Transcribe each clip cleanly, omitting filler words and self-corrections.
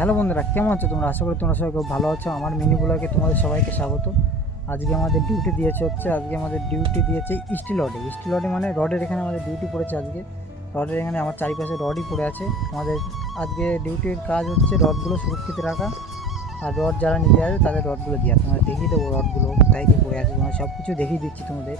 Hello বন্ধুরা, কেমন আছো তোমরা? আশা করি তোমরা সবাই খুব ভালো আছো। আমার মিনি ব্লগে তোমাদের সবাইকে স্বাগত। আজকে আমাদের ডিউটি দিয়েছে স্টিল রডে মানে রডের এখানে আমাদের ডিউটি পড়েছে আজকে। রডের এখানে আমার চারিপাশে রডই পড়ে আছে। আমাদের আজকে ডিউটির কাজ হচ্ছে রডগুলো সুরক্ষিত রাখা, আর রড যারা নিতে আসবে তাদের রডগুলো দেওয়া। তোমাদের দেখিয়ে দেবো রডগুলো কোথায় কী পড়ে আছে, তোমার সব কিছু দেখিয়ে দিচ্ছি তোমাদের।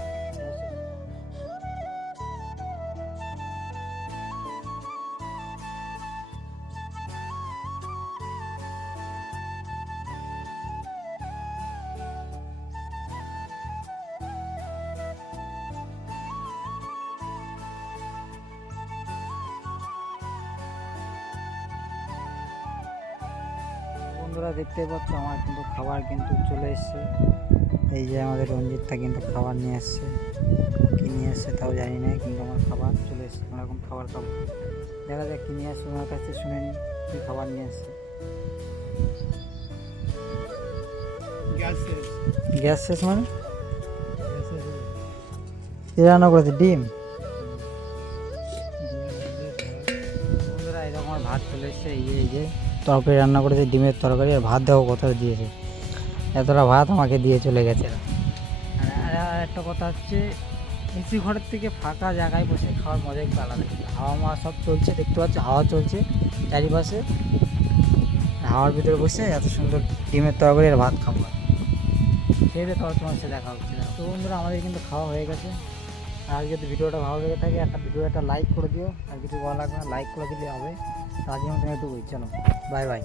বন্ধুরা দেখতে পাচ্ছ আমার কিন্তু খাবার কিন্তু চলে এসছে। এই যে আমাদের রঞ্জিতটা কিন্তু খাবার নিয়ে আসছে, কী নিয়ে আসছে তাও জানি না, কিন্তু আমার খাবার চলে এসছে। আমরা এখন খাবার খাবো, দেখা যাক কী নিয়ে আসছে, ওনার কাছে শুনে নিই কী খাবার নিয়ে আসছে। গ্যাস শেষ মানে কি রান্না করেছে? ডিম। বন্ধুরা এরকম আমার ভাত চলে এসছে, এই যে তরকারি রান্না করেছে, ডিমের তরকারি। আর ভাত দেখো কতটা দিয়েছে, এতটা ভাত আমাকে দিয়ে চলে গেছে। আর একটা কথা হচ্ছে, এসি ঘরের থেকে ফাঁকা জায়গায় বসে খাওয়ার মজা একটু আলাদা। হাওয়া মাওয়া সব চলছে, দেখতে পাচ্ছ হাওয়া চলছে চারিপাশে। হাওয়ার ভিতরে বসে এত সুন্দর ডিমের তরকারি আর ভাত খাবো। খেয়ে তারপর তোমার সাথে দেখা হচ্ছে। তো বন্ধুরা আমাদের কিন্তু খাওয়া হয়ে গেছে। আর যদি ভিডিওটা ভালো লেগে থাকে একটা লাইক করে দিও, আর কিছু ভালো লাগবে না লাইক করে দিলে হবে। তো আজকের মতন একটু চলো, বাই বাই।